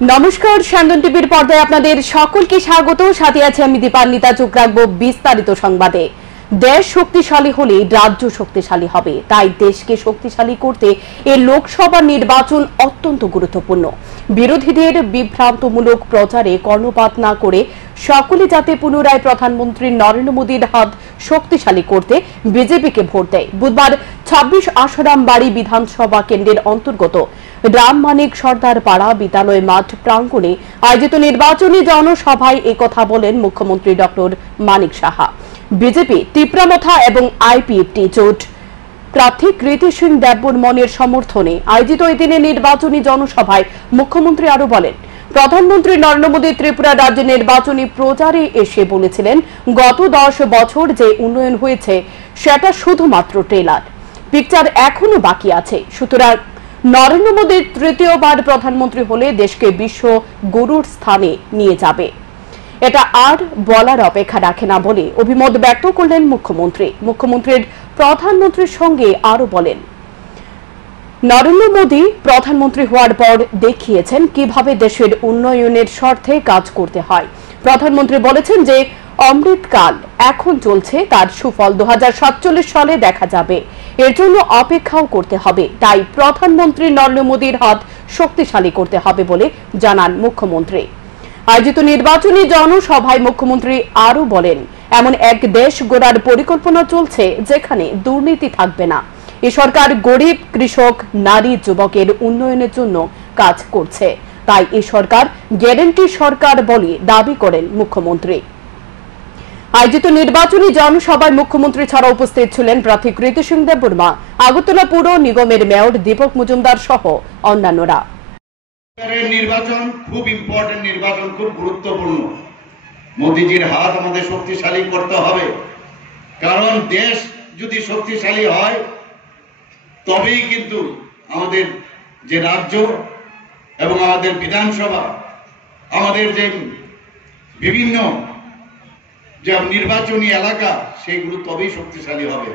নমস্কার, স্যান্দন টিভির পর্দায় আপনাদের সকলকে স্বাগত। সাথে আছে আমি দীপান্বিতা। চোখ রাখবো বিস্তারিত সংবাদে। দেশ শক্তিশালী হলে রাজ্য শক্তিশালী হবে, তাই দেশকে শক্তিশালী করতে এই লোকসভা নির্বাচন অত্যন্ত গুরুত্বপূর্ণ। বিরোধীদের বিভ্রান্তমূলক প্রচারে কর্ণপাত না করে সকলে যাতে পুনরায় প্রধানমন্ত্রী নরেন্দ্র মোদীর হাত শক্তিশালী করতে বিজেপিকে ভোট দেয়। বুধবার 26 আসারামবাড়ি বিধানসভা কেন্দ্রের অন্তর্গত রাম মানিক সর্দার পাড়া বিদ্যালয় মাঠ প্রাঙ্গণে আয়োজিত নির্বাচনী জনসভায় একথা বলেন মুখ্যমন্ত্রী ডক্টর মানিক সাহা। বিজেপি, তীব্রমথা এবং আইপিএফটি জোট প্রার্থী কৃতি সিং দেববর্মনের সমর্থনে আয়োজিত এই দিনে নির্বাচনী জনসভায় মুখ্যমন্ত্রী আরো বলেন, প্রধানমন্ত্রী নরেন্দ্র মোদী ত্রিপুরা রাজ্যে নির্বাচনী প্রচারে এসে বলেছিলেন, গত 10 বছর যে উন্নয়ন হয়েছে সেটা শুধুমাত্র ট্রেলার, পিকচার এখনো বাকি আছে। সুতরাং নরেন্দ্র মোদী তৃতীয়বার প্রধানমন্ত্রী হলে দেশকে বিশ্ব গুরুর স্থানে নিয়ে যাবে, এটা আর বলার অপেক্ষা রাখে না বলে অভিমত ব্যক্ত করলেন মুখ্যমন্ত্রী। মুখ্যমন্ত্রীর প্রধানমন্ত্রীর সঙ্গে আরো বলেন, নরেন্দ্র মোদী প্রধানমন্ত্রী হওয়ার পর দেখিয়েছেন কিভাবে দেশের উন্নয়নের স্বার্থে কাজ করতে হয়। প্রধানমন্ত্রী বলেছেন যে অমৃতকাল এখন চলছে, তার সুফল 2047 সালে দেখা যাবে, এর জন্য অপেক্ষাও করতে হবে। তাই প্রধানমন্ত্রী নরেন্দ্র মোদীর হাত শক্তিশালী করতে হবে বলে জানান মুখ্যমন্ত্রী। আয়োজিত নির্বাচনী জনসভায় মুখ্যমন্ত্রী আরো বলেন, এমন এক দেশ গড়ার পরিকল্পনা চলছে যেখানে দুর্নীতি থাকবে না। এই সরকার গরিব, কৃষক, নারী, যুবকের উন্নয়নের জন্য কাজ করছে, তাই এই সরকার গ্যারান্টি সরকার বলে দাবি করেন মুখ্যমন্ত্রী। আয়োজিত নির্বাচনী জনসভায় মুখ্যমন্ত্রী ছাড়া উপস্থিত ছিলেন প্রার্থী কৃতি সিং দেববর্মা, আগরতলা পুর নিগমের মেয়র দীপক মজুমদার সহ অন্যান্যরা। নির্বাচন খুব ইম্পর্টেন্ট, নির্বাচন খুব গুরুত্বপূর্ণ। মোদীজির হাত আমাদের শক্তিশালী করতে হবে, কারণ দেশ যদি শক্তিশালী হয় তবেই কিন্তু আমাদের যে রাজ্য এবং আমাদের বিধানসভা, আমাদের যে বিভিন্ন যে নির্বাচনী এলাকা, সেগুলো তবেই শক্তিশালী হবে।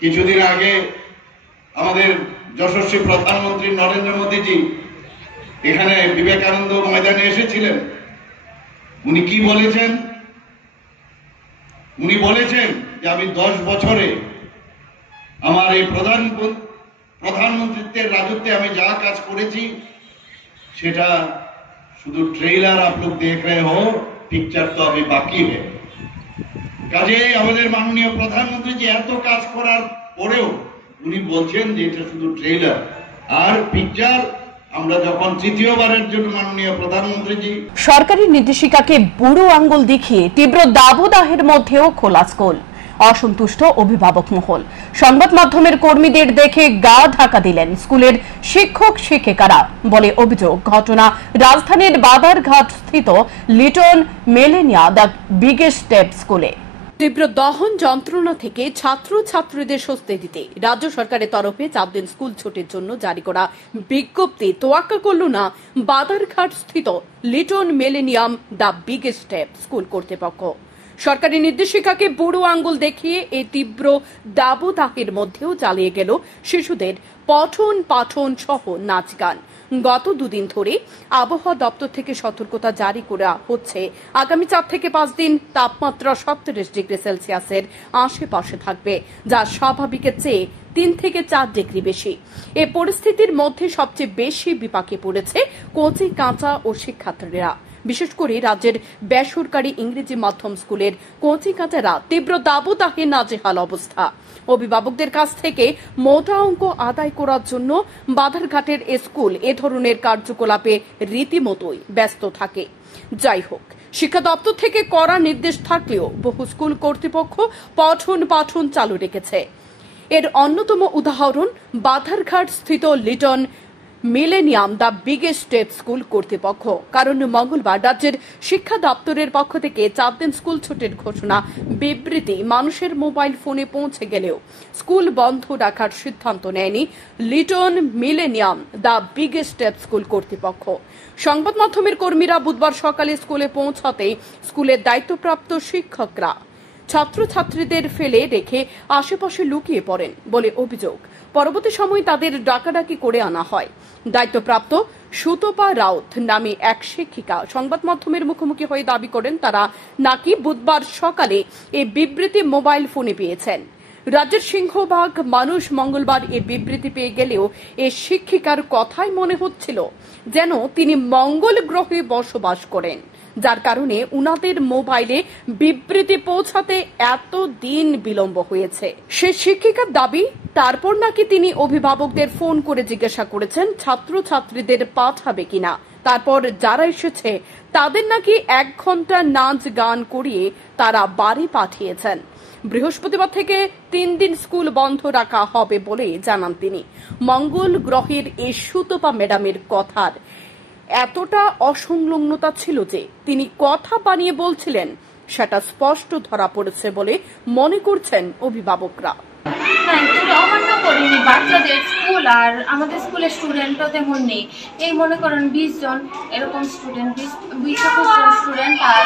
কিছুদিন আগে আমাদের যশস্বী প্রধানমন্ত্রী নরেন্দ্র মোদীজি এখানে বিবেকানন্দ ময়দানে এসেছিলেন। উনি কি বলেছেন? উনি বলেছেন যে আমি 10 বছরে আমার এই প্রধানমন্ত্রীত্বের রাজত্বে আমি যা কাজ করেছি সেটা শুধু ট্রেলার आप लोग देख रहे हो, পিকচার তো अभी বাকি है। কাজেই আমাদের মাননীয় প্রধানমন্ত্রী যে এত কাজ করার পরেও উনি বলছেন যে এটা শুধু ট্রেলার, আর পিকচার আমরা যখন তৃতীয়বারের জন্য মাননীয় প্রধানমন্ত্রীজি সরকারি নির্দেশিকাকে বুড়ো আঙ্গুল দেখিয়ে তীব্র দাবদাহের মধ্যেও খোলা স্কুল, অসন্তুষ্ট অভিভাবক মহল। সংবাদ মাধ্যমের কর্মীদের দেখে গা ঢাকা দিলেন স্কুলের শিক্ষক শিক্ষিকারা বলে অভিযোগ। ঘটনা রাজধানীর বাদারঘাট স্থিত Liton Melania the biggest step স্কুলে। তীব্র দহন যন্ত্রণা থেকে ছাত্র ছাত্রীদের স্বস্তি দিতে রাজ্য সরকারের তরফে 4 দিন স্কুল ছুটির জন্য জারি করা বিজ্ঞপ্তি তোয়াক্কা করল না বাদারঘাট স্থিত Liton millennium the biggest step school কর্তৃপক্ষ। সরকারি নির্দেশিকাকে বুড়ো আঙ্গুল দেখিয়ে এই তীব্র দাবদাহের মধ্যেও চালিয়ে গেল শিশুদের পঠন পাঠন সহ নাচ গান। গত 2 দিন ধরে আবহাওয়া দপ্তর থেকে সতর্কতা জারি করা হচ্ছে, আগামী 4 থেকে 5 দিন তাপমাত্রা 37 ডিগ্রি সেলসিয়াসের আশেপাশে থাকবে, যা স্বাভাবিকের চেয়ে 3 থেকে 4 ডিগ্রি বেশি। এই পরিস্থিতির মধ্যে সবচেয়ে বেশি বিপাকে পড়েছে কচি কাঁচা ও শিক্ষার্থীরা। বিশেষ করে রাজ্যের বেসরকারি ইংরেজি মাধ্যম স্কুলের কচি কাঁচারা তীব্র দাবদাহে নাজেহাল অবস্থা। অভিভাবকদের কাছ থেকে মোটা অঙ্ক আদায় করার জন্য বাধারঘাটের স্কুল এ ধরনের কার্যকলাপে রীতিমতোই ব্যস্ত থাকে। যাই হোক, শিক্ষা দপ্তর থেকে কড়া নির্দেশ থাকলেও বহু স্কুল কর্তৃপক্ষ পঠন পাঠন চালু রেখেছে। এর অন্যতম উদাহরণ বাধারঘাট স্থিত Liton millennium the biggest step school কর্তৃপক্ষ। কারণ মঙ্গলবার রাজ্যের শিক্ষা দপ্তরের পক্ষ থেকে 4 দিন স্কুল ছুটির ঘোষণা বিবৃতি মানুষের মোবাইল ফোনে পৌঁছে গেলেও স্কুল বন্ধ রাখার সিদ্ধান্ত নেয়নি Liton millennium the biggest step school কর্তৃপক্ষ। সংবাদ মাধ্যমের কর্মীরা বুধবার সকালে স্কুলে পৌঁছাতে স্কুলের দায়িত্বপ্রাপ্ত শিক্ষকরা ছাত্রছাত্রীদের ফেলে রেখে আশেপাশে লুকিয়ে পড়েন বলে অভিযোগ। পরবর্তী সময় তাদের ডাকাডাকি করে আনা হয়। দায়িত্বপ্রাপ্ত সুতপা রাউত নামে এক শিক্ষিকা সংবাদ মাধ্যমের মুখোমুখি হয়ে দাবি করেন তারা নাকি বুধবার সকালে এই বিবৃতি মোবাইল ফোনে পেয়েছেন। রাজ্যের সিংহভাগ মানুষ মঙ্গলবার এই বিবৃতি পেয়ে গেলেও এই শিক্ষিকার কথাই মনে হচ্ছিল যেন তিনি মঙ্গল গ্রহে বসবাস করেন, যার কারণে উনাদের মোবাইলে বিবৃতি পৌঁছাতে এত দিন বিলম্ব হয়েছে। সে শিক্ষিকার দাবি, তারপর নাকি তিনি অভিভাবকদের ফোন করে জিজ্ঞাসা করেছেন ছাত্রছাত্রীদের পাঠাবে কিনা। তারপর যারা এসেছে তাদের নাকি 1 ঘন্টা নাচ গান করিয়ে তারা বাড়ি পাঠিয়েছেন। বৃহস্পতিবার থেকে 3 দিন স্কুল বন্ধ রাখা হবে বলে জানান তিনি। মঙ্গল গ্রহের এই সুতপা ম্যাডামের কথার এতটা অসংলগ্নতা ছিল যে তিনি কথা বানিয়ে বলছিলেন সেটা স্পষ্ট ধরা পড়েছে বলে মনে করছেন অভিভাবকরা। না, একটু অমান্য করিনি। বাচ্চাদের স্কুল আর আমাদের স্কুলের স্টুডেন্টও তেমন নেই। এই মনে করেন 20 জন এরকম স্টুডেন্ট, 20-25 জন স্টুডেন্ট। আর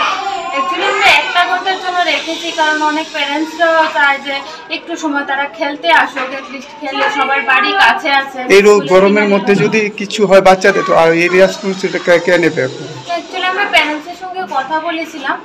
অ্যাকচুয়ালি আমরা 1 ঘন্টার জন্য রেখেছি, কারণ অনেক প্যারেন্টসরাও চায় যে একটু সময় তারা খেলতে আসুক, অ্যাটলিস্ট খেলে সবার বাড়ি কাছে আছে। এই গরমের মধ্যে যদি কিছু হয় বাচ্চাদের, তো আর এই রেসপন্সিবিলিটি কে নেবে? অ্যাকচুয়ালি আমরা প্যারেন্টসের সঙ্গে কথা বলেছিলাম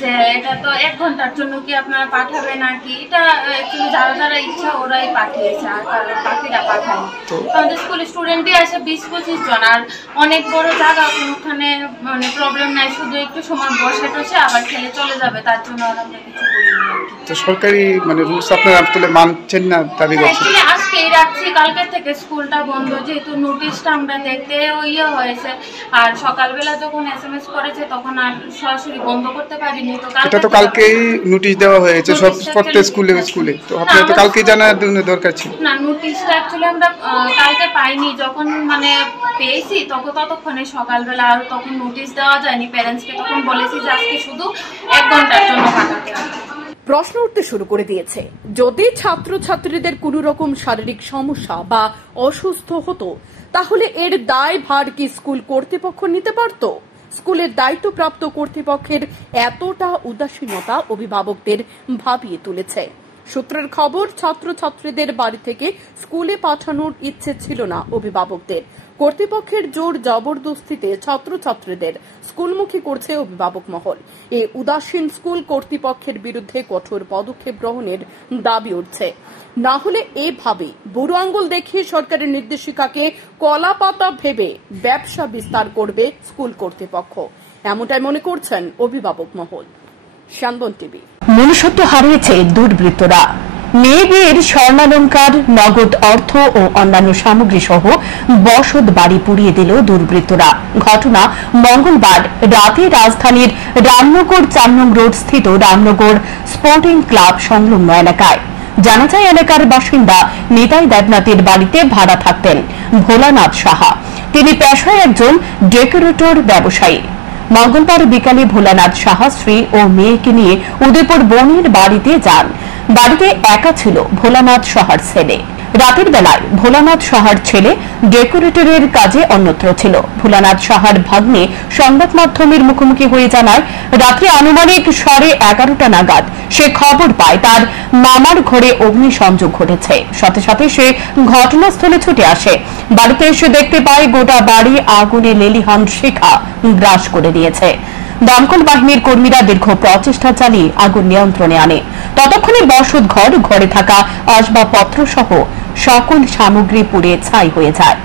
যে এটা তো 1 ঘন্টার জন্য কি আপনারা পাঠাবে নাকি। এটা অ্যাকচুয়ালি যারা যারা ইচ্ছা ওরাই পাঠিয়েছে, আর বাকিরা পাঠায়নি। আমাদের স্কুলের স্টুডেন্টই আছে 20-25 জন, আর অনেক বড় জায়গা, কোনোখানে মানে প্রবলেম নাই, শুধু একটু সময় বসে টসে আবার খেলে চলে যাবে, তার জন্য আমরা কিছু বলিনি। তো সরকারি মানে রুলস আপনারা আসলে মানছেন না, দাবি করছেন? অ্যাকচুয়ালি আজকেই রাখছি, কালকে থেকে স্কুলটা বন্ধ, যেহেতু নোটিশটা আমরা দেখতে ইয়ে হয়েছে। আর সকালবেলা যখন SMS করেছে তখন আর সরাসরি বন্ধ করতে পারিনি। তো এটা তো কালকেই নোটিশ দেওয়া হয়েছে সব প্রত্যেক স্কুলে, তো আপনারা তো কালকেই জানার দরকার ছিল না। নোটিশটা অ্যাকচুয়ালি আমরা কালকে পাইনি, যখন মানে পেয়েছি ততক্ষণে সকালবেলা, আর তখন নোটিশ দেওয়া যায়নি প্যারেন্টসকে, তখন বলেছি যে আজকে শুধু 1 ঘন্টার জন্য পাঠাতে হবে। প্রশ্ন উঠতে শুরু করে দিয়েছে, যদি ছাত্রছাত্রীদের কোনো রকম শারীরিক সমস্যা বা অসুস্থ হতো তাহলে এর দায় ভার কি স্কুল কর্তৃপক্ষ নিতে পারত? স্কুলের দায়িত্বপ্রাপ্ত কর্তৃপক্ষের এতটা উদাসীনতা অভিভাবকদের ভাবিয়ে তুলেছে। সূত্রের খবর, ছাত্রছাত্রীদের বাড়ি থেকে স্কুলে পাঠানোর ইচ্ছে ছিল না অভিভাবকদের। কর্তৃপক্ষের জোর জবরদস্তিতে ছাত্রছাত্রীদের স্কুলমুখী করছে অভিভাবক মহল। এই উদাসীন স্কুল কর্তৃপক্ষের বিরুদ্ধে কঠোর পদক্ষেপ গ্রহণের দাবি উঠছে। না হলে এভাবে বুড়ো আঙ্গুল দেখিয়ে সরকারের নির্দেশিকাকে কলাপাতা ভেবে ব্যবসা বিস্তার করবে স্কুল কর্তৃপক্ষ, এমনটাই মনে করছেন অভিভাবক মহল। শান্তন টিভি। মনুষ্যত্ব হারিয়েছে দুর্বৃত্তরা। মেয়ে বিয়ের স্বর্ণালংকার, নগদ অর্থ ও অন্যান্য সামগ্রী সহ বসত বাড়ি পুড়িয়ে দিল দুর্বৃত্তরা। ঘটনা মঙ্গলবার রাতে রাজধানীর রামনগর 4 নং রোড স্থিত রামনগর স্পোর্টিং ক্লাব সংলগ্ন এলাকায়। জানা যায় এলাকার বাসিন্দা নিতাই দেবনাথের বাড়িতে ভাড়া থাকতেন ভোলানাথ সাহা। তিনি পেশায় একজন ডেকোরেটর ব্যবসায়ী। মঙ্গলবার বিকালে ভোলানাথ সাহা স্ত্রী ও মেয়েকে নিয়ে উদয়পুর বোনের বাড়িতে যান। বাড়িতে একা ছিল ভোলানাথ সাহার ছেলে। রাতের বেলায় ভোলানাথ সাহার ছেলে ডেকোরেটরের কাজে অন্যত্র ছিল। ভোলানাথ সাহার ভাগ্নে সংবাদ মাধ্যমের মুখোমুখি হয়ে জানায়, রাত্রে আনুমানিক 11:30 নাগাদ সে খবর পায় তার মামার ঘরে অগ্নিসংযোগ ঘটেছে। সাথে সাথে সে ঘটনাস্থলে ছুটে আসে। বাড়িতে এসে দেখতে পায় গোটা বাড়ি আগুনে লেলিহান শিখা গ্রাস করে নিয়েছে। দমকল বাহিনীর কর্মীরা দীর্ঘ প্রচেষ্টা চালিয়ে আগুন নিয়ন্ত্রণে আনে। ততক্ষণে বসত ঘরে থাকা আসবাবপত্র সহ সকল সামগ্রী পুড়ে ছাই হয়ে যায়।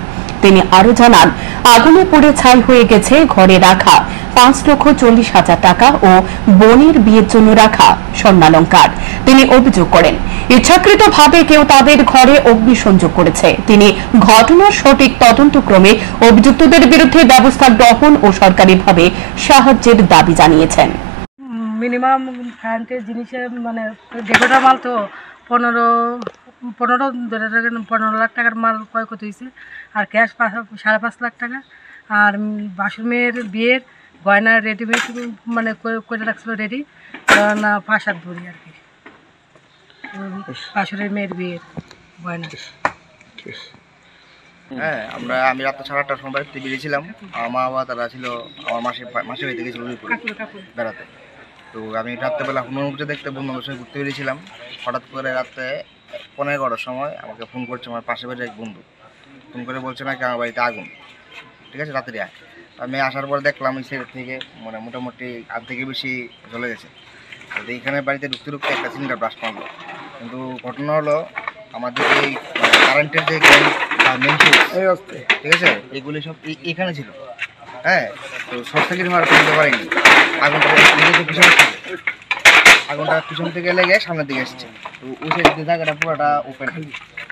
তিনি আরো জানান, আগুনে পুড়ে ছাই হয়ে গেছে ঘরে রাখা 5,40,000 টাকা ও বোনের বিয়ের জন্য রাখা স্বর্ণালংকার। তিনি অভিযোগ করেন, ইচ্ছাকৃতভাবে কেউ তাদের ঘরে অগ্নিসংযোগ করেছে। তিনি ঘটনার সঠিক তদন্তক্রমে অভিযুক্তদের বিরুদ্ধে ব্যবস্থা গ্রহণ ও সরকারিভাবে সাহায্যের দাবি জানিয়েছেন। মিনিমাম ফ্যান্টের জিনিসের মানে ডেকোরেটর মাল তো 15 লাখ টাকার মাল ক্ষয়ক্ষতি হয়েছে, আর ক্যাশ 5.5 লাখ টাকা। আর বাসুর মেয়ের বিয়ের গয়না রেডিমেড মানে করে রাখছিল রেডি, না 5-7 ভরি আর কি বাসুরের মেয়ের বিয়ের গয়না। হ্যাঁ, আমি রাত 8:30টার সময় বেরিয়েছিলাম। আমার মা বাবা তারা ছিল আমার মাসে বাড়িতে গেছিল বেড়াতে। তো আমি রাত্রেবেলা হনুমানপুজো দেখতে বন্ধুদের সঙ্গে ঘুরতে বেরিয়েছিলাম। হঠাৎ করে রাত্রে 11:15টার সময় আমাকে ফোন করছে আমার পাশে বাড়ির এক বন্ধু, ফোন করে বলছে নাকি আমার বাড়িতে আগুন, ঠিক আছে, রাত্রে আয়। আমি আসার পর দেখলাম এই সাইড থেকে মানে মোটামুটি আধ থেকে বেশি জ্বলে গেছে। এইখানে বাড়িতে ঢুকতে ঢুকতে একটা সিলিন্ডার ব্লাস্ট মারলো। কিন্তু ঘটনা হলো আমাদের এই কারেন্টের যে মেন সুইচ, ঠিক আছে, এগুলি সব এখানে ছিল। হ্যাঁ, তো শর্ট সার্কিট মারা করতে পারিনি। আগুনটা পিছন থেকে লেগে সামনের দিকে এসেছে। তো ওই সাইড জায়গাটা পুরোটা ওপেন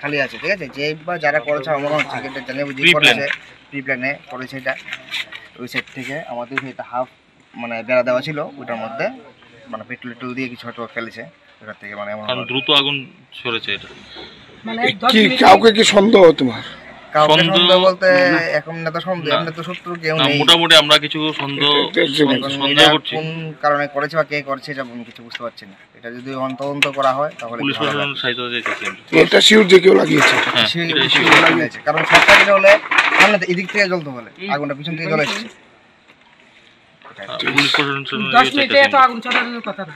খালি আছে, ঠিক আছে। যে বা যারা করেছে আমার মনে হচ্ছে এটা জানিয়ে বুঝি করেছে, প্রি প্ল্যানে করেছে এটা। ওই সাইড থেকে আমাদের এটা হাফ মানে বেড়া দেওয়া ছিল, ওইটার মধ্যে মানে পেট্রোল দিয়ে কিছু হয়তো ফেলেছে ওটার থেকে, মানে এমন দ্রুত আগুন ছড়েছে। এটা মানে কাউকে কি সন্দেহ তোমার? কাউকে সন্দেহ বলতে এখন না তো সন্দেহ, এমনি তো শত্রু কেউ নেই। মোটামুটি আমরা কিছু সন্দেহ করছি কোন কারণে করেছে বা কে করেছে এটা আমি কিছু বুঝতে পারছি না। এটা যদি তদন্ত করা হয় তাহলে পুলিশ প্রশাসন সাহায্য দিয়েছে। এটা শিওর যে কেউ লাগিয়েছে, কারণ শর্ট সার্কিট হলে সামনে এদিক থেকে জ্বলতে বলে, আগুনটা পিছন থেকে জ্বলে এসেছে। পুলিশ প্রশাসন 10 মিনিটে এত আগুন ছড়ানোর কথা না।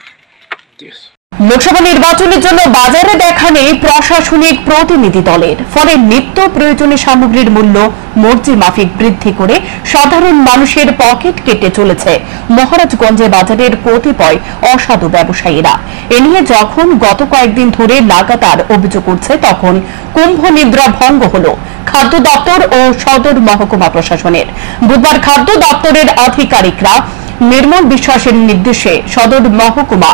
লোকসভা নির্বাচনের জন্য বাজারে দেখা নেই প্রশাসনিক প্রতিনিধি দলের, ফলে নিত্য প্রয়োজনীয় সামগ্রীর মূল্য মর্জি মাফিক বৃদ্ধি করে সাধারণ মানুষের পকেট কেটে চলেছে মহারাজগঞ্জে বাজারের কতিপয় অসাধু ব্যবসায়ীরা। এ নিয়ে যখন গত কয়েকদিন ধরে লাগাতার অভিযোগ উঠছে, তখন কুম্ভ নিদ্রা ভঙ্গ হল খাদ্য দপ্তর ও সদর মহকুমা প্রশাসনের। বুধবার খাদ্য দপ্তরের আধিকারিকরা নির্মল বিশ্বাসের নির্দেশে সদর মহকুমা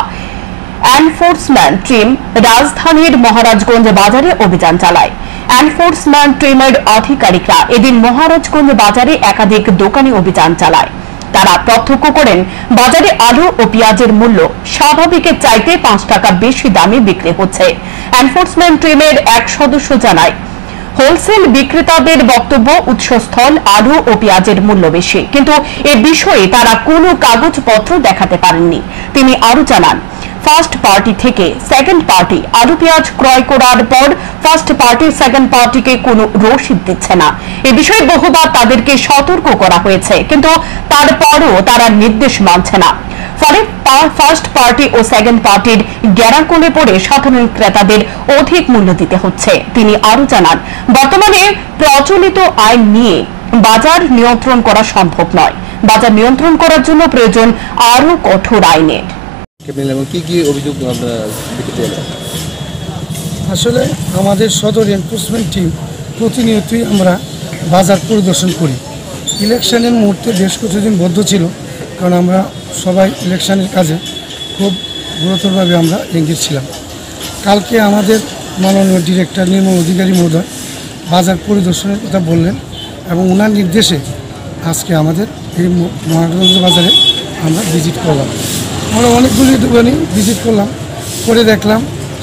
এনফোর্সমেন্ট টিম রাজধানীর মহারাজগঞ্জ বাজারে অভিযান চালায়। এনফোর্সমেন্ট টিমের আধিকারিকরা এদিন মহারাজগঞ্জ বাজারে একাধিক দোকানে অভিযান চালায়। তারা প্রত্যক্ষ করেন বাজারে আলু ও পেঁয়াজের মূল্য স্বাভাবিকের চাইতে 5 টাকা বেশি দামে বিক্রি হচ্ছে। এনফোর্সমেন্ট টিমের এক সদস্য জানায়, হোলসেল বিক্রেতাদের বক্তব্য উৎসস্থল আলু ও পেঁয়াজের মূল্য বেশি, কিন্তু এ বিষয়ে তারা কোনো কাগজপত্র দেখাতে পারেননি। তিনি আরো জানান, ফার্স্ট পার্টি থেকে সেকেন্ড পার্টি আলু পেঁয়াজ ক্রয় করার পর ফার্স্ট পার্টি সেকেন্ড পার্টিকে কোনো রসিদ দিচ্ছে না। এ বিষয়ে বহুবার তাদেরকে সতর্ক করা হয়েছে, কিন্তু তারপরও তারা নির্দেশ মানছে না। ফলে ফার্স্ট পার্টি ও সেকেন্ড পার্টির গ্যারাকলে পড়ে সাধারণ ক্রেতাদের অধিক মূল্য দিতে হচ্ছে। তিনি আরো জানান, বর্তমানে প্রচলিত আইন নিয়ে বাজার নিয়ন্ত্রণ করা সম্ভব নয়। বাজার নিয়ন্ত্রণ করার জন্য প্রয়োজন আরো কঠোর আইনের। কি কি অভিযোগ আমরা দেখতে পেলাম? আসলে আমাদের সদর এনফোর্সমেন্ট টিম প্রতিনিয়তই আমরা বাজার পরিদর্শন করি। ইলেকশনের মুহূর্তে বেশ কিছুদিন বদ্ধ ছিল, কারণ আমরা সবাই ইলেকশনের কাজে খুব গুরুতরভাবে আমরা এঙ্গেজ ছিলাম। কালকে আমাদের মাননীয় ডিরেক্টর নির্মল অধিকারী মহোদয় বাজার পরিদর্শনের কথা বললেন এবং ওনার নির্দেশে আজকে আমাদের এই মহারাজগঞ্জ বাজারে আমরা ভিজিট করলাম। আমরা অনেকগুলি দোকানে ভিজিট করলাম, করে দেখলাম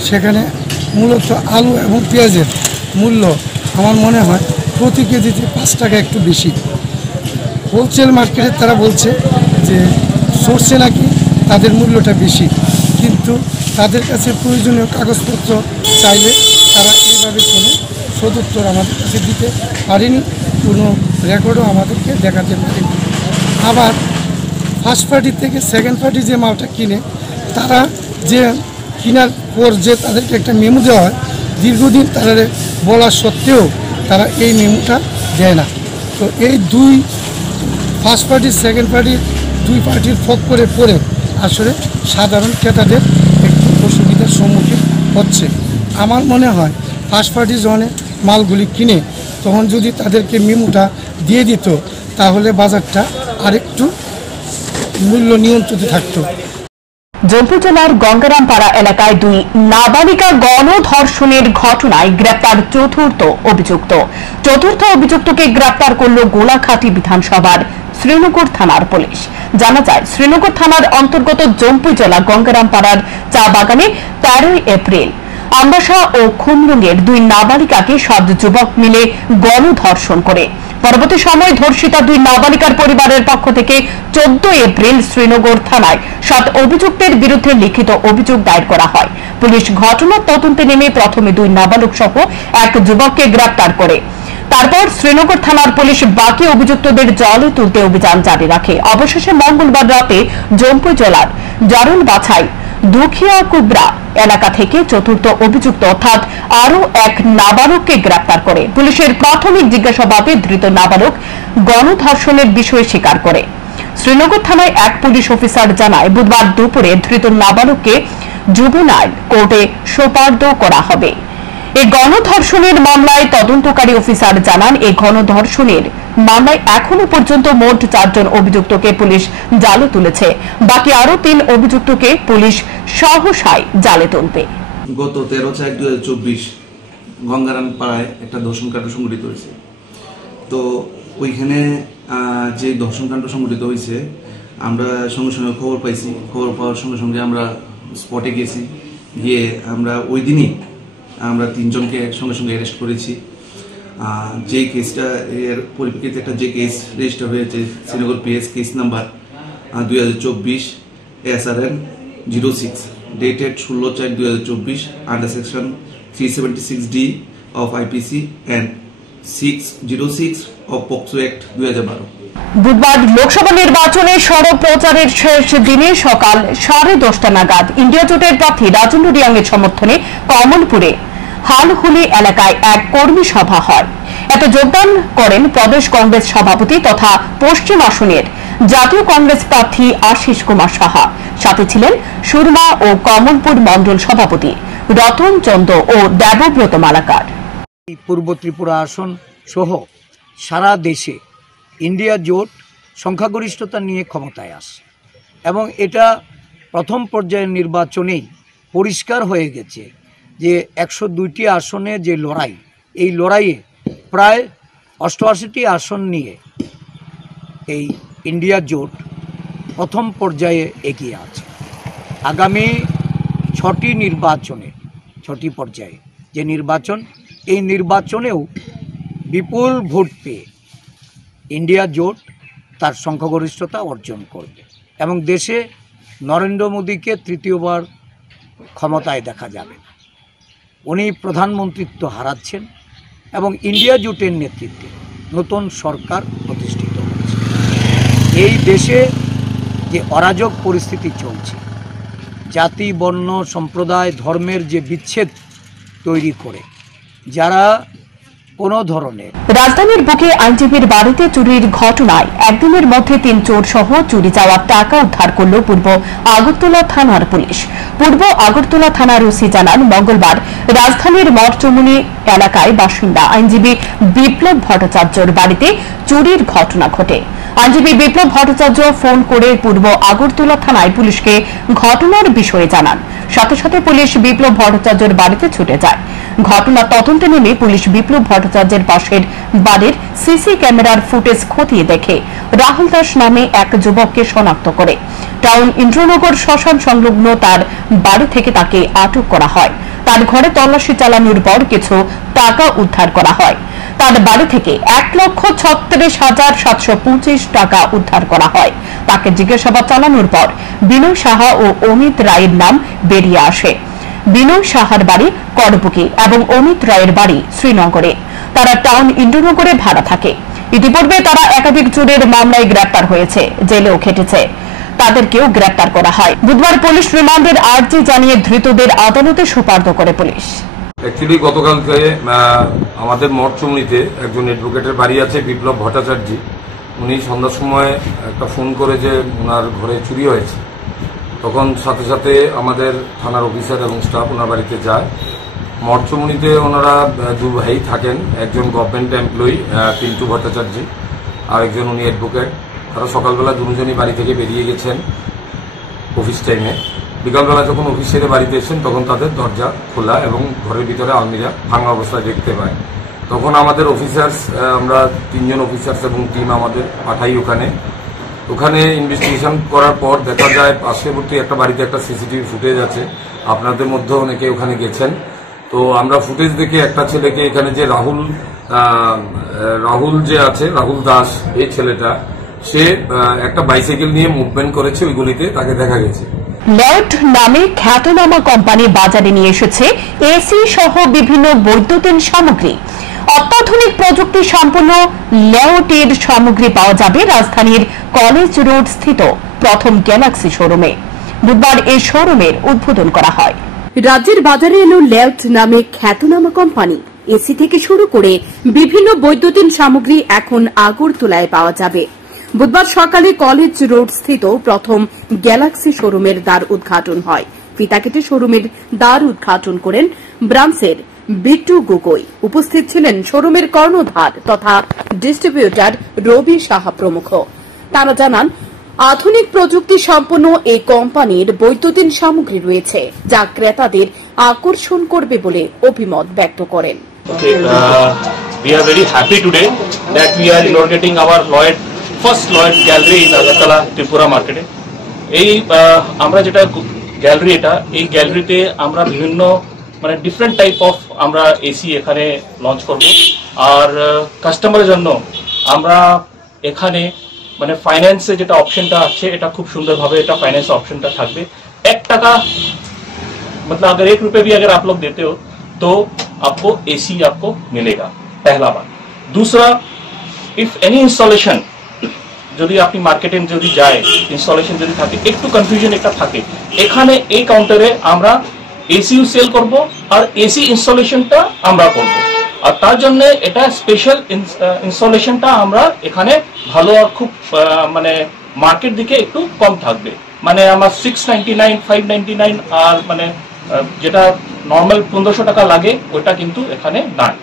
সেখানে মূলত আলু এবং পেঁয়াজের মূল্য আমার মনে হয় প্রতি কেজিতে 5 টাকা একটু বেশি। হোলসেল মার্কেটে তারা বলছে যে সোর্সে নাকি তাদের মূল্যটা বেশি, কিন্তু তাদের কাছে প্রয়োজনীয় কাগজপত্র চাইলে তারা এইভাবে কোনো সদুত্তর আমাদের কাছে দিতে পারেনি, কোনো রেকর্ডও আমাদেরকে দেখাতে পারেনি। আবার ফার্স্ট পার্টি থেকে সেকেন্ড পার্টি যে মালটা কিনে, তারা যে কেনার পর যে তাদেরকে একটা মেমো দেওয়া হয়, দীর্ঘদিন তারা বলা সত্ত্বেও তারা এই মেমোটা দেয় না। তো এই দুই ফার্স্ট পার্টি সেকেন্ড পার্টি দুই পার্টির ফক করে পড়ে আসলে সাধারণ ক্রেতাদের একটু অসুবিধার সম্মুখীন হচ্ছে। আমার মনে হয় ফার্স্ট পার্টি যখন মালগুলি কিনে তখন যদি তাদেরকে মেমোটা দিয়ে দিত তাহলে বাজারটা আরেকটু মূল্য নিয়ন্ত্রিত থাকতো। জয়পুর জেলার গঙ্গারামপাড়া এলাকায় 2 নাবালিকা গণধর্ষণের ঘটনায় গ্রেপ্তার চতুর্থ অভিযুক্তকে গ্রেপ্তার করল গোলাঘাটি বিধানসভার শ্রীনগর থানার পুলিশ। জানা যায়, শ্রীনগর থানার অন্তর্গত জম্পু জেলা গঙ্গারামপাড়ার চা বাগানে 13 এপ্রিল আমবাসা ও খুমরুঙ্গের 2 নাবালিকাকে 7 যুবক মিলে গণধর্ষণ করে। পরবর্তী সময় ধর্ষিতা 2 নাবালিকার পরিবারের পক্ষ থেকে 14 এপ্রিল শ্রীনগর থানায় 7 অভিযুক্তের বিরুদ্ধে লিখিত অভিযোগ দায়ের করা হয়। পুলিশ ঘটনার তদন্তে নেমে প্রথমে 2 নাবালক সহ 1 যুবককে গ্রেপ্তার করে তারপর শ্রীনগর থানার পুলিশ বাকি অভিযুক্তদের জলে তুলতে অভিযান জারি রাখে। অবশেষে মঙ্গলবার রাতে জম্পু জেলার জারুল বাছাই দুখিয়া কুবরা এলাকা থেকে চতুর্থ অভিযুক্ত অর্থাৎ আরও এক নাবালককে গ্রেপ্তার করে। পুলিশের প্রাথমিক জিজ্ঞাসাবাদে ধৃত নাবালক গণধর্ষণের বিষয়ে স্বীকার করে। শ্রীনগর থানায় এক পুলিশ অফিসার জানায়, বুধবার দুপুরে ধৃত নাবালককে জুভেনাইল কোর্টে সোপর্দ করা হবে। এই গণধর্ষণের মামলায় তদন্তকারী অফিসার জানান, এই গণধর্ষণের মামলায় এখনো পর্যন্ত মোট 4 জন অভিযুক্তকে পুলিশ জালে তুলেছে। বাকি আরো 3 অভিযুক্তকে পুলিশ সহসায় জালে তুলবে। গত 13/4/2024 গঙ্গারাম পাড়ায় একটা ধর্ষণকাণ্ড সংঘটিত হয়েছে। তো ওইখানে যে ধর্ষণকাণ্ড সংঘটিত হয়েছে, আমরা সঙ্গে সঙ্গে খবর পাইছি। খবর পাওয়ার সঙ্গে সঙ্গে আমরা স্পটে গেছি। গিয়ে আমরা ওই দিনই আমরা 3 জনকে সঙ্গে সঙ্গে অ্যারেস্ট করেছি। যে কেসটা এর পরিপ্রেক্ষিতে একটা যে কেস রেজিস্টার হয়েছে Srinagar PS case number 2024 SRN 06 dated 16/4/2024 under section 376D of IPC and 606 of POCSO Act 2012। বুধবার লোকসভা নির্বাচনে সড়ক প্রচারের শেষ দিনে সকাল 10:30 নাগাদ ইন্ডিয়া জোটের প্রার্থী রাজেন্দ্র রিয়াংয়ের সমর্থনে কমলপুরে হালহুলি এলাকায় এক কর্মী সভা হয়। এতে যোগদান করেন প্রদেশ কংগ্রেস সভাপতি তথা পশ্চিম আসনের জাতীয় কংগ্রেস প্রার্থী আশিস কুমার সাহা। সাথে ছিলেন সুরমা ও কমলপুর মণ্ডল সভাপতি রতন চন্দ্র ও দেবব্রত মালাকার। পূর্ব ত্রিপুরা আসন সহ সারা দেশে ইন্ডিয়া জোট সংখ্যাগরিষ্ঠতা নিয়ে ক্ষমতায় আসে এবং এটা প্রথম পর্যায়ের নির্বাচনেই পরিষ্কার হয়ে গেছে যে 102টি আসনে যে লড়াই, এই লড়াইয়ে প্রায় 88টি আসন নিয়ে এই ইন্ডিয়া জোট প্রথম পর্যায়ে এগিয়ে আছে। আগামী 6টি নির্বাচনে 6টি পর্যায়ে যে নির্বাচন, এই নির্বাচনেও বিপুল ভোট পেয়ে ইন্ডিয়া জোট তার সংখ্যাগরিষ্ঠতা অর্জন করবে এবং দেশে নরেন্দ্র মোদীকে তৃতীয়বার ক্ষমতায় দেখা যাবে। উনি প্রধানমন্ত্রিত্ব হারাচ্ছেন এবং ইন্ডিয়া জোটের নেতৃত্বে নতুন সরকার প্রতিষ্ঠিত হচ্ছে। এই দেশে যে অরাজক পরিস্থিতি চলছে, জাতি, বর্ণ, সম্প্রদায়, ধর্মের যে বিচ্ছেদ তৈরি করে যারা কোনো ধরনের রাজধানীর বুকে আইনজীবীর বাড়িতে চুরির ঘটনায় একদিনের মধ্যে 3 চোর সহ চুরি যাওয়া টাকা উদ্ধার করল পূর্ব আগরতলা থানার পুলিশ। পূর্ব আগরতলা থানার ওসি জানান, মঙ্গলবার রাজধানীর মঠচমুনি এলাকায় বাসিন্দা আইনজীবী বিপ্লব ভট্টাচার্যর বাড়িতে চুরির ঘটনা ঘটে। আইনজীবী বিপ্লব ভট্টাচার্য ফোন করে পূর্ব আগরতলা থানায় পুলিশকে ঘটনার বিষয়ে জানান। সাথে সাথে পুলিশ বিপ্লব ভট্টাচার্যের বাড়িতে ছুটে যায়। ঘটনা তদন্তে নেমে পুলিশ বিপ্লব ভট্টাচার্যের পাশের বাড়ির সিসি ক্যামেরার ফুটেজ খতিয়ে দেখে রাহুল দাস নামে এক যুবককে শনাক্ত করে টাউন ইন্দ্রনগর শ্মশান সংলগ্ন তার বাড়ি থেকে তাকে আটক করা হয়। তার ঘরে তল্লাশি চালানোর পর কিছু টাকা উদ্ধার করা হয়। তার বাড়ি থেকে 1,36,725 টাকা উদ্ধার করা হয়। তাকে জিজ্ঞাসাবাদ চালানোর পর বিনয় সাহা ও অমিত রায়ের নাম বেরিয়ে আসে। বিনয় সাহার বাড়ি করবুকি এবং অমিত রায়ের বাড়ি শ্রীনগরে। তারা টাউন ইন্দ্রনগরে ভাড়া থাকে। ইতিপূর্বে তারা একাধিক চুরির মামলায় গ্রেপ্তার হয়েছে, জেলেও খেটেছে। তাদেরকেও গ্রেপ্তার করা হয়। বুধবার পুলিশ রিমান্ডের আর্জি জানিয়ে ধৃতদের আদালতে সোপর্দ করে পুলিশ। অ্যাকচুয়ালি গতকালকে আমাদের মঠচুমনিতে একজন অ্যাডভোকেটের বাড়ি আছে, বিপ্লব ভট্টাচার্য। উনি সন্ধ্যার সময় একটা ফোন করে যে ওনার ঘরে চুরি হয়েছে। তখন সাথে সাথে আমাদের থানার অফিসার এবং স্টাফ ওনার বাড়িতে যায়। মঠচুমনিতে ওনারা 2 ভাই থাকেন, একজন গভর্নমেন্ট এমপ্লয়ি পিন্টু ভট্টাচার্য আর একজন উনি অ্যাডভোকেট। তারা সকালবেলা দুজনই বাড়ি থেকে বেরিয়ে গেছেন অফিস টাইমে। বিকালবেলা যখন অফিস ছেড়ে বাড়িতে এসেছেন তখন তাদের দরজা খোলা এবং ঘরের ভিতরে আলমিরা ভাঙা অবস্থায় দেখতে পায়। তখন আমাদের অফিসার্স, আমরা 3 জন অফিসার্স এবং টিম আমাদের পাঠাই ওখানে ইনভেস্টিগেশন করার পর দেখা যায় পার্শ্ববর্তী একটা বাড়িতে একটা সিসিটিভি ফুটেজ আছে। আপনাদের মধ্যে অনেকে ওখানে গেছেন। তো আমরা ফুটেজ দেখে একটা ছেলেকে, এখানে যে রাহুল যে আছে, রাহুল দাস, এই ছেলেটা, সে একটা বাইসাইকেল নিয়ে মুভমেন্ট করেছে ওই গলিতে, তাকে দেখা গেছে। ল্যাট নামে খ্যাতনামা কোম্পানি বাজারে নিয়ে এসেছে এসি সহ বিভিন্ন বৈদ্যুতিন সামগ্রী। অত্যাধুনিক প্রযুক্তি সম্পন্ন লেআউটের সামগ্রী পাওয়া যাবে রাজধানীর কলেজ রোড স্থিত প্রথম গ্যালাক্সি শোরুমে। বুধবার এই শোরুমের উদ্বোধন করা হয়। রাজ্যের বাজারে এলো লেআউট নামে খ্যাতনামা কোম্পানি। এসি থেকে শুরু করে বিভিন্ন বৈদ্যুতিন সামগ্রী এখন আগরতলায় পাওয়া যাবে। বুধবার সকালে কলেজ রোড স্থিত প্রথম গ্যালাক্সি শোরুমের দ্বার উদ্ঘাটন হয়। ফিতা কেটে শোরুমের দ্বার উদ্ঘাটন করেন ব্রাঞ্চের বিট্টু গগৈ। উপস্থিত ছিলেন শোরুমের কর্ণধার তথা ডিস্ট্রিবিউটর রবি সাহা প্রমুখ। তারা জানান, আধুনিক প্রযুক্তি সম্পন্ন এই কোম্পানির বৈদ্যুতিন সামগ্রী রয়েছে যা ক্রেতাদের আকর্ষণ করবে বলে অভিমত ব্যক্ত করেন। We are very happy today that we are inaugurating our first Lloyd Gallery in Agartala, Tripura market. এই আমরা যেটা গ্যালারি, এই গ্যালারিতে আমরা বিভিন্ন মানে ডিফারেন্ট টাইপ অফ আমরা এসি এখানে লঞ্চ করব। আর কাস্টমারের জন্য আমরা এখানে মানে ফাইন্যান্সে যেটা অপশনটা আছে এটা খুব সুন্দরভাবে এটা फाइनेंस ऑप्शनটা থাকবে। 1 টাকা मतलब अगर 1 रुपये भी अगर आप लोग देते हो तो आपको एसी आपको मिलेगा, पहला बात। दूसरा, इफ एनी इंस्टॉलेशन যদি আপনি মার্কেটে যদি যায় ইনস্টলেশন যদি থাকে একটু কনফিউশন একটা থাকে, এখানে এই কাউন্টারে আমরা এসিও সেল করব আর এসি ইনস্টলেশনটা আমরা করব। আর তার জন্য এটা স্পেশাল ইনস্টলেশনটা আমরা এখানে ভালো আর খুব মানে মার্কেট দিকে একটু কম থাকবে। মানে আমার 699 599 আর মানে যেটা নর্মাল 1500 টাকা লাগে ওটা কিন্তু এখানে নাই।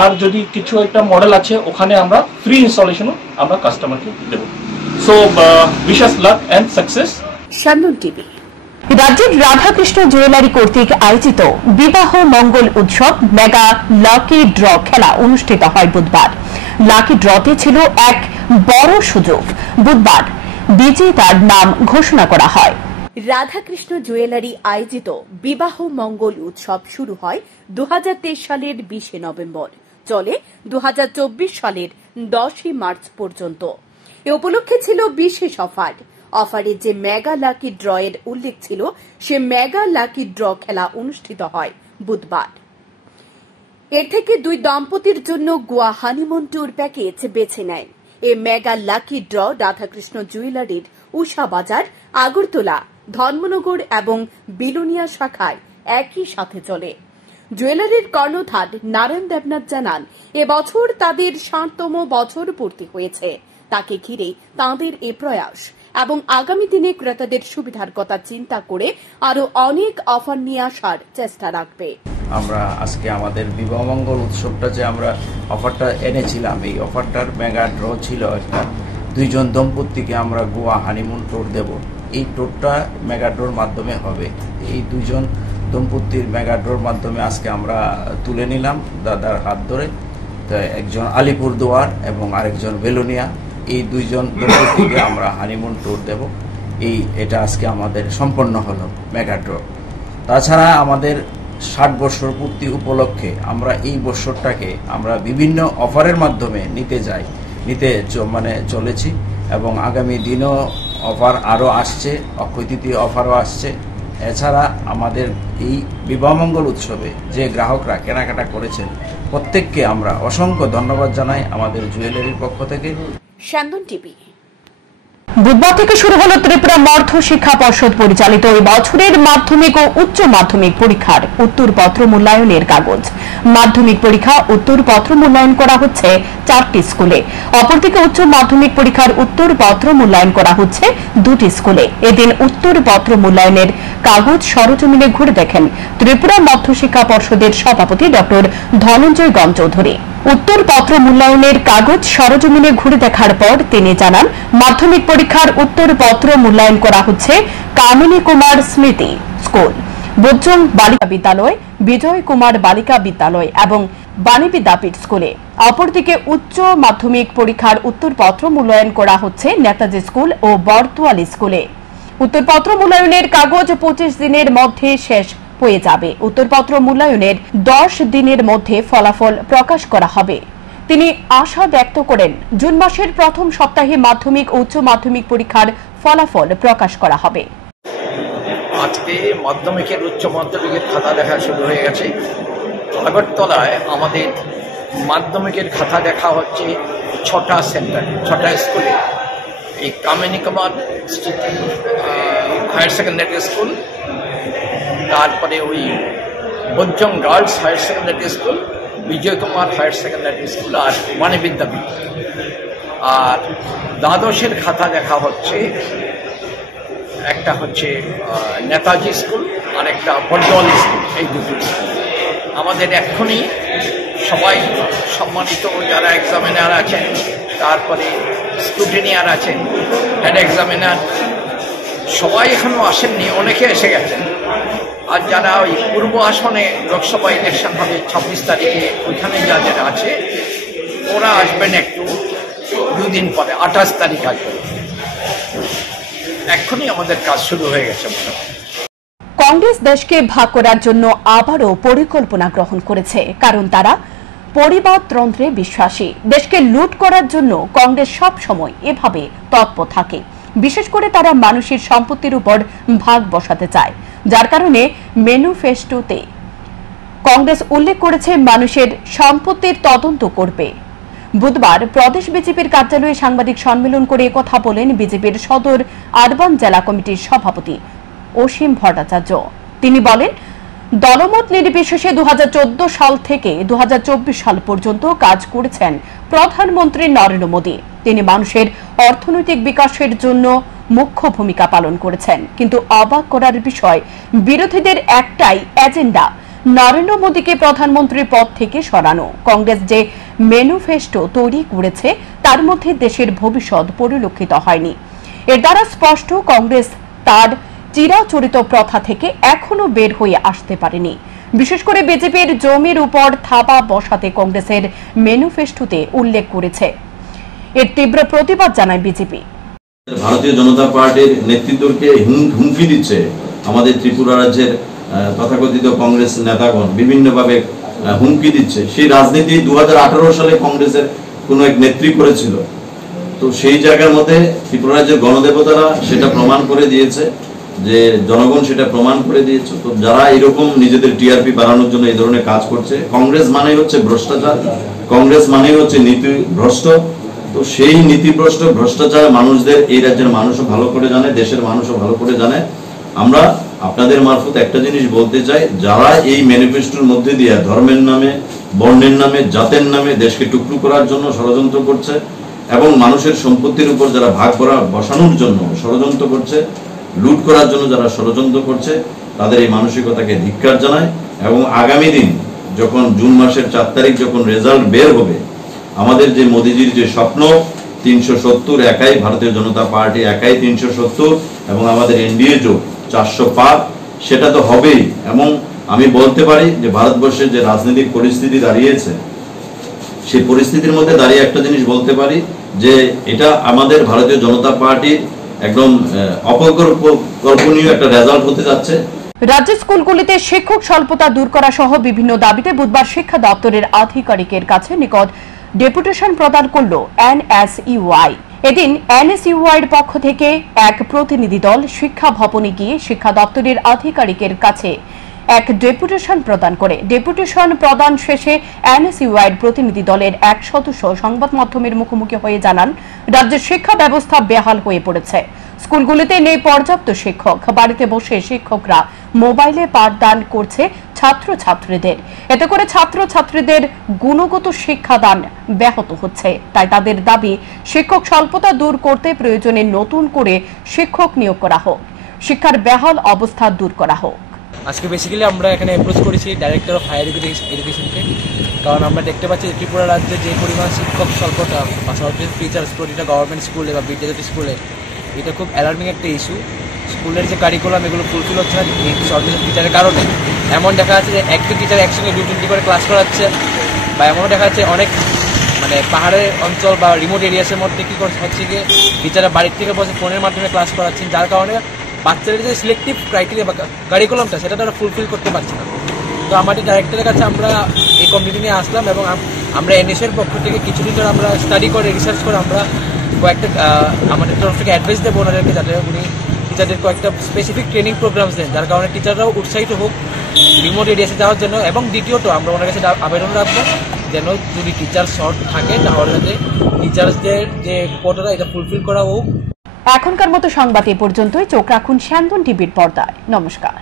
আর যদি কিছু একটা মডেল আছে ওখানে আমরা ফ্রি ইনস্টলেশনও আমরা কাস্টমারকে দেব। So wish us luck and success. Shantan TV. রাজ্যের রাধাকৃষ্ণ জুয়েলারি কর্তৃক আয়োজিত বিবাহ মঙ্গল উৎসব মেগা লাকি ড্র খেলা অনুষ্ঠিত হয় বুধবার। লাকি ড্রতে ছিল এক বড় সুযোগ। বুধবার বিজেতার নাম ঘোষণা করা হয়। রাধাকৃষ্ণ জুয়েলারি আয়োজিত বিবাহ মঙ্গল উৎসব শুরু হয় 2023 সালের 20 নভেম্বর, চলে 2024 সালের 10 মার্চ পর্যন্ত। এ উপলক্ষে ছিল বিশেষ অফার। অফারে যে মেগা লাকি ড্র এর উল্লেখ ছিল সে মেগা লাকি ড্র খেলা অনুষ্ঠিত হয় বুধবার। এর থেকে 2 দম্পতির জন্য গোয়া হানিমুন ট্যুর প্যাকেজ বেছে নেয়। এই মেগা লাকি ড্র রাধাকৃষ্ণ জুয়েলারির উষা বাজার, আগরতলা, ধর্মনগর এবং বিলোনিয়া শাখায় একই সাথে চলে। জুয়েলারির কর্ণধার নারায়ণ দেবনাথ জানান, এবছর তাদের 60তম বছর পূর্তি হয়েছে। তাকে ঘিরে তাঁদের এ প্রয়াস এবং আগামী দিনে ক্রেতাদের সুবিধার কথা চিন্তা করে আরো অনেক অফার নিয়ে আসার চেষ্টা রাখবে। আমরা আজকে আমাদের বিবাহমঙ্গল উৎসবটা যে আমরা অফারটা এনেছিলাম, এই অফারটার মেগা ড্র ছিল একটা 2 জন দম্পতিকে আমরা গোয়া হানিমুন ট্যুর দেব। এই ট্যুরটা মেগা ড্রর মাধ্যমে হবে। এই 2 জন দম্পতির মেগা ড্রর মাধ্যমে আজকে আমরা তুলে নিলাম দাদার হাত ধরে। তো একজন আলিপুরদুয়ার এবং আরেকজন বেলোনিয়া, এই 2 জন দম্পতিকে আমরা হানিমুন ট্যুর দেব। এটা আজকে আমাদের সম্পন্ন হলো মেগা ড্র। তাছাড়া আমাদের 60 বছর পূর্তি উপলক্ষে আমরা এই বছরটাকে আমরা বিভিন্ন অফারের মাধ্যমে নিতে চলেছি এবং আগামী দিনও অফার আরও আসছে, অক্ষয় তৃতীয় অফারও আসছে। এছাড়া আমাদের এই বিবাহমঙ্গল উৎসবে যে গ্রাহকরা কেনাকাটা করেছেন প্রত্যেককে আমরা অসংখ্য ধন্যবাদ জানাই আমাদের জুয়েলারির পক্ষ থেকে। শান্তন টিভি। বুধবার থেকে শুরু হলো ত্রিপুরা মধ্য শিক্ষা পর্ষদ পরিচালিত এই বছরের মাধ্যমিক ও উচ্চ মাধ্যমিক পরীক্ষার উত্তরপত্র মূল্যায়নের কাগজ। মাধ্যমিক পরীক্ষা উত্তরপত্র মূল্যায়ন করা হচ্ছে 4টি স্কুলে, অপরদিকে উচ্চ মাধ্যমিক পরীক্ষার উত্তরপত্র মূল্যায়ন করা হচ্ছে 2টি স্কুলে। এদিন উত্তরপত্র মূল্যায়নের কাগজ সরজমিনে ঘুরে দেখেন ত্রিপুরা মধ্য শিক্ষা পর্ষদের সভাপতি ডক্টর ধনঞ্জয় গম চৌধুরী। উত্তরপত্র মূল্যায়নের কাগজ সরজমিনে ঘুরে দেখার পর তিনি জানান, মাধ্যমিক পরীক্ষার উত্তরপত্র মূল্যায়ন করা হচ্ছে কামিনী কুমার স্মৃতি স্কুল, বোজ্জং বালিকা বিদ্যালয়, বিজয় কুমার বালিকা বিদ্যালয় এবং বাণী বিদ্যাপীঠ স্কুলে। অপরদিকে উচ্চ মাধ্যমিক পরীক্ষার উত্তরপত্র মূল্যায়ন করা হচ্ছে নেতাজি স্কুল ও বরতোয়ালি স্কুলে। উত্তরপত্র মূল্যায়নের কাগজ 25 দিনের মধ্যে শেষ হয়ে যাবে। উত্তরপত্র মূল্যায়নের 10 দিনের মধ্যে ফলাফল প্রকাশ করা হবে। তিনি আশা ব্যক্ত করেন, জুন মাসের প্রথম সপ্তাহে মাধ্যমিক ও উচ্চ মাধ্যমিক পরীক্ষার ফলাফল প্রকাশ করা হবে। আজকে মাধ্যমিকের উচ্চ মাধ্যমিকের খাতা দেখা শুরু হয়ে গেছে। আগরতলায় আমাদের মাধ্যমিকের খাতা দেখা হচ্ছে 6টা সেন্টার, 6টা স্কুলে। এই কামিনীকাবাদ হায়ার সেকেন্ডারি স্কুল, তারপরে ওই বজ্জং গার্লস হায়ার সেকেন্ডারি স্কুল, বিজয় কুমার হায়ার সেকেন্ডারি স্কুল আর বাণী বিদ্যাপীঠ। আর দ্বাদশের খাতা দেখা হচ্ছে, একটা হচ্ছে নেতাজি স্কুল আর একটা বটদল স্কুল, এই দুটো স্কুল। আমাদের এক্ষুনি সবাই সম্মানিত যারা এক্সামিনার আছেন, তারপরে স্ক্রুটিনিয়ার আছেন, হেড এক্সামিনার, সবাই এখনও আসেননি, অনেকে এসে গেছেন। আর যারা ওই পূর্ব আসনে লোকসভা ইলেকশন হবে 26 তারিখে, ওইখানে যাদের আছে ওরা আসবেন একটু 2 দিন পরে, 28 তারিখ আসবেন। এক্ষুনি আমাদের কাজ শুরু হয়ে গেছে। কংগ্রেস দেশকে ভাগ করার জন্য আবারও পরিকল্পনা গ্রহণ করেছে, কারণ তারা পরিবারতন্ত্রে বিশ্বাসী। দেশকে লুট করার জন্য কংগ্রেস সব সময় এভাবে তৎপর থাকে। বিশেষ করে তারা মানুষের সম্পত্তির উপর ভাগ বসাতে চায়, যার কারণে ম্যানিফেস্টোতে কংগ্রেস উল্লেখ করেছে মানুষের সম্পত্তির তদন্ত করবে। বুধবার প্রদেশ বিজেপির কার্যালয়ে সাংবাদিক সম্মেলন করে কথা বলেন বিজেপির সদর আরবান জেলা কমিটির সভাপতি অসীম ভট্টাচার্য। তিনি বলেন, দলমত নির্বিশেষে 2014 সাল থেকে 2024 সাল পর্যন্ত কাজ করেছেন প্রধানমন্ত্রী নরেন্দ্র মোদী। তিনি মানুষের অর্থনৈতিক বিকাশের জন্য মুখ্য ভূমিকা পালন করেছেন। কিন্তু অবাক করার বিষয়, বিরোধীদের একটাই এজেন্ডা, নরেন্দ্র মোদীকে প্রধানমন্ত্রীর পদ থেকে সরানো। কংগ্রেস যে ম্যানিফেস্টো তৈরি করেছে তার মধ্যে দেশের ভবিষ্যৎ পরিলক্ষিত হয়নি। এর দ্বারা স্পষ্ট কংগ্রেস তার চিরাচরিত প্রথা থেকে এখনো বের হয়ে আসতে পারেনি। বিশেষ করে বিজেপির জমির উপর থাবা বসাতে কংগ্রেসের ম্যানিফেস্টোতে উল্লেখ করেছে। এর তীব্র প্রতিবাদ জানায় বিজেপি। ভারতীয় জনতা পার্টির নেতৃত্বকে হুমকি দিচ্ছে আমাদের ত্রিপুরা রাজ্যের তথাকথিত কংগ্রেস নেতাগণ, বিভিন্নভাবে হুমকি দিচ্ছে। সেই রাজনীতি 2018 সালে কংগ্রেসের কোন এক নেত্রী করেছিল। তো সেই জায়গার মধ্যে ত্রিপুরা রাজ্যের গণদেবতারা সেটা প্রমাণ করে দিয়েছে, যে জনগণ সেটা প্রমাণ করে দিয়েছে। তো যারা এরকম নিজেদের টিআরপি বাড়ানোর জন্য এই ধরনের কাজ করছে, কংগ্রেস মানেই হচ্ছে ভ্রষ্টাচার, কংগ্রেস মানেই হচ্ছে নীতি ভ্রষ্ট। তো সেই নীতিভ্রষ্ট ভ্রষ্টাচার মানুষদের এই রাজ্যের মানুষও ভালো করে জানে, দেশের মানুষও ভালো করে জানে। আমরা আপনাদের মারফত একটা জিনিস বলতে চাই, যারা এই ম্যানিফেস্টোর মধ্যে দিয়ে ধর্মের নামে, বর্ণের নামে, জাতের নামে দেশকে টুকরো করার জন্য ষড়যন্ত্র করছে এবং মানুষের সম্পত্তির উপর যারা ভাগ করা বসানোর জন্য ষড়যন্ত্র করছে, লুট করার জন্য যারা ষড়যন্ত্র করছে, তাদের এই মানসিকতাকে ধিক্কার জানায়। এবং আগামী দিন যখন জুন মাসের 4 তারিখ যখন রেজাল্ট বের হবে, আমাদের যে মোদিজির যে স্বপ্ন 370 একাই, ভারতীয় জনতা পার্টি একাই 370 এবং আমাদের এনডিএ জোট 400 পার, সেটা তো হবেই। এবং আমি বলতে পারি যে ভারতবর্ষের যে রাজনৈতিক পরিস্থিতি দাঁড়িয়েছে, সেই পরিস্থিতির মধ্যে দাঁড়িয়ে একটা জিনিস বলতে পারি যে এটা আমাদের ভারতীয় জনতা পার্টির একদম অপকল্পনীয় একটা রেজাল্ট হতে যাচ্ছে। রাজ্যের স্কুলগুলিতে শিক্ষক স্বল্পতা দূর করা সহ বিভিন্ন দাবিতে বুধবার শিক্ষা দপ্তরের আধিকারিকের কাছে নিকট ডেপুটেশন প্রদান করল এনএসইউআই। এদিন এনএসইউআই এর পক্ষ থেকে এক প্রতিনিধি দল শিক্ষা ভবনে গিয়ে শিক্ষা দপ্তরের আধিকারিকের কাছে এক ডেপুটেশন প্রদান করে। ডেপুটেশন প্রদান শেষে এনএসইউআই এর প্রতিনিধি দলের এক সদস্য সংবাদ মাধ্যমের মুখোমুখি হয়ে জানান, রাজ্যের শিক্ষা ব্যবস্থা বেহাল হয়ে পড়েছে। স্কুলগুলিতে নেই পর্যাপ্ত শিক্ষক, বাড়িতে বসে শিক্ষকরা মোবাইলে পাঠদান করছে ছাত্রছাত্রীদের। এতে করে ছাত্রছাত্রীদের গুণগত শিক্ষাদান ব্যাহত হচ্ছে। তাই তাদের দাবি, শিক্ষক স্বল্পতা দূর করতে প্রয়োজনে নতুন করে শিক্ষক নিয়োগ করা হোক, শিক্ষার বেহাল অবস্থা দূর করা হোক। আজকে বেসিক্যালি আমরা এখানে অ্যাপ্রোচ করেছি ডাইরেক্টর অফ হায়ার এডুকেশনকে, কারণ আমরা দেখতে পাচ্ছি ত্রিপুরা রাজ্যে যে পরিমাণ শিক্ষক স্বল্পতা বা সরকারি টিচার্স প্রতিটা গভর্নমেন্ট স্কুলে বা বিদ্যাজ্যোতি স্কুলে, এটা খুব অ্যালার্মিং একটা ইস্যু। স্কুলের যে কারিকুলাম এগুলো ফুলফিল হচ্ছে না এই সরকারি টিচারের কারণে। এমন দেখা যাচ্ছে যে একটা টিচার একসঙ্গে 2-3টি করে ক্লাস করাচ্ছে, বা এমনও দেখা যাচ্ছে অনেক মানে পাহাড়ের অঞ্চল বা রিমোট এরিয়াসের মধ্যে কী হচ্ছে গিয়ে টিচাররা বাড়ির থেকে বসে ফোনের মাধ্যমে ক্লাস করাচ্ছেন, যার কারণে বাচ্চাদের যে সিলেক্টিভ ক্রাইটেরিয়া বা কারিকুলামটা সেটা তারা ফুলফিল করতে পারছে না। তো আমাদের ডাইরেক্টরের কাছে আমরা এই কমিটি নিয়ে আসলাম এবং আমরা এনএসএর পক্ষ থেকে কিছু টিচার আমরা স্টাডি করে রিসার্চ করে আমরা কয়েকটা আমাদের তরফ থেকে অ্যাডভাইস দেবো ওনাদেরকে, যাতে উনি টিচারদের কয়েকটা স্পেসিফিক ট্রেনিং প্রোগ্রামস দেন, যার কারণে টিচাররাও উৎসাহিত হোক রিমোট এরিয়াসে যাওয়ার জন্য। এবং দ্বিতীয়ত আমরা ওনার কাছে আবেদন রাখবো যেন যদি টিচার শর্ট থাকে তাহলে টিচার্সদের যে কোটাটা এটা ফুলফিল করা হোক। এখনকার মতো সংবাদ এ পর্যন্তই। চোখ রাখুন স্যান্দন টিভির পর্দায়। নমস্কার।